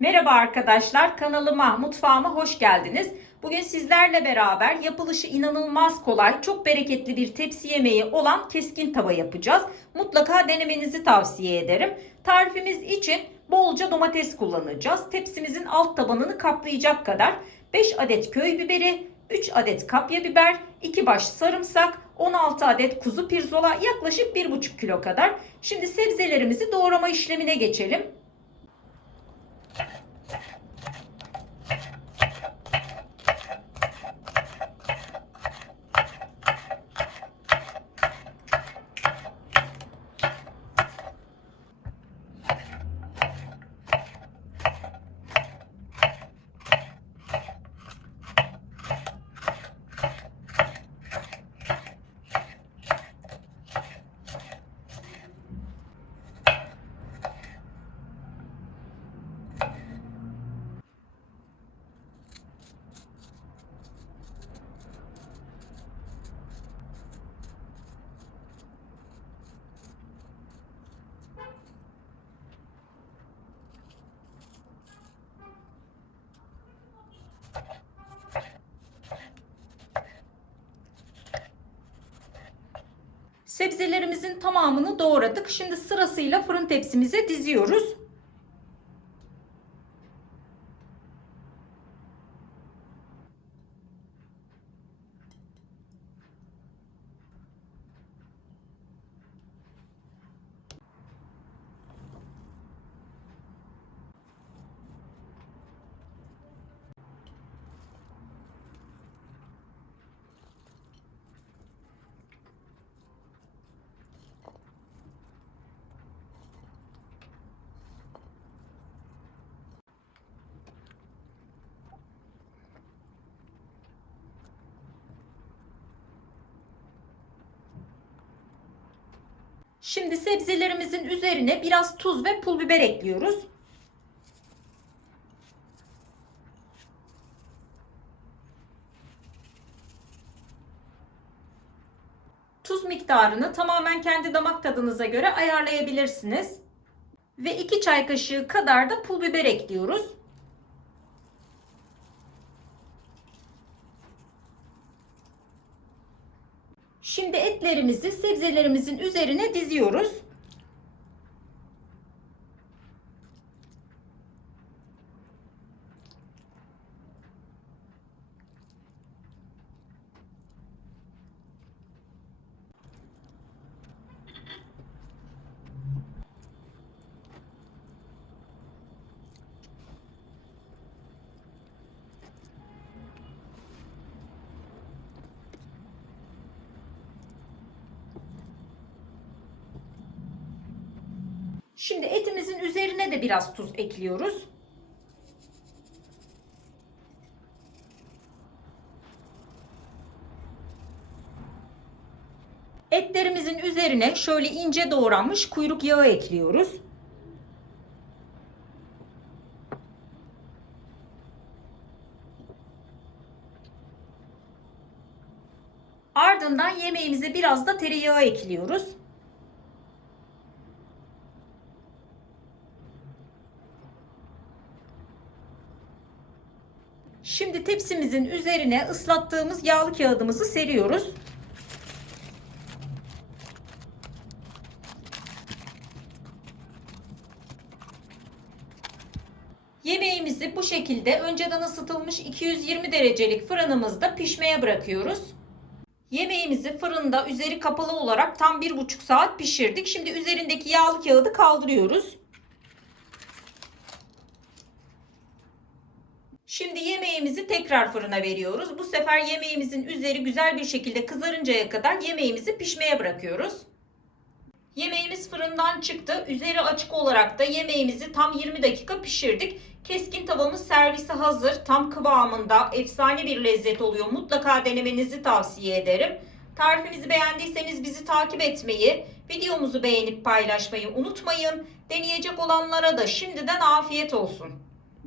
Merhaba arkadaşlar, kanalıma, mutfağıma hoş geldiniz. Bugün sizlerle beraber yapılışı inanılmaz kolay, çok bereketli bir tepsi yemeği olan keskin tava yapacağız. Mutlaka denemenizi tavsiye ederim. Tarifimiz için bolca domates kullanacağız. Tepsimizin alt tabanını kaplayacak kadar 5 adet köy biberi, 3 adet kapya biber, 2 baş sarımsak, 16 adet kuzu pirzola yaklaşık 1,5 kilo kadar. Şimdi sebzelerimizi doğrama işlemine geçelim. Sebzelerimizin tamamını doğradık. Şimdi sırasıyla fırın tepsimize diziyoruz. Şimdi sebzelerimizin üzerine biraz tuz ve pul biber ekliyoruz. Tuz miktarını tamamen kendi damak tadınıza göre ayarlayabilirsiniz. Ve 2 çay kaşığı kadar da pul biber ekliyoruz. Şimdi etlerimizi sebzelerimizin üzerine diziyoruz. Şimdi etimizin üzerine de biraz tuz ekliyoruz. Etlerimizin üzerine şöyle ince doğranmış kuyruk yağı ekliyoruz. Ardından yemeğimize biraz da tereyağı ekliyoruz. Şimdi tepsimizin üzerine ıslattığımız yağlı kağıdımızı seriyoruz. Yemeğimizi bu şekilde önceden ısıtılmış 220 derecelik fırınımızda pişmeye bırakıyoruz. Yemeğimizi fırında üzeri kapalı olarak tam 1,5 saat pişirdik. Şimdi üzerindeki yağlı kağıdı kaldırıyoruz. Şimdi yemeğimizi tekrar fırına veriyoruz. Bu sefer yemeğimizin üzeri güzel bir şekilde kızarıncaya kadar yemeğimizi pişmeye bırakıyoruz. Yemeğimiz fırından çıktı. Üzeri açık olarak da yemeğimizi tam 20 dakika pişirdik. Keskin tavamız servise hazır. Tam kıvamında efsane bir lezzet oluyor. Mutlaka denemenizi tavsiye ederim. Tarifimizi beğendiyseniz bizi takip etmeyi, videomuzu beğenip paylaşmayı unutmayın. Deneyecek olanlara da şimdiden afiyet olsun.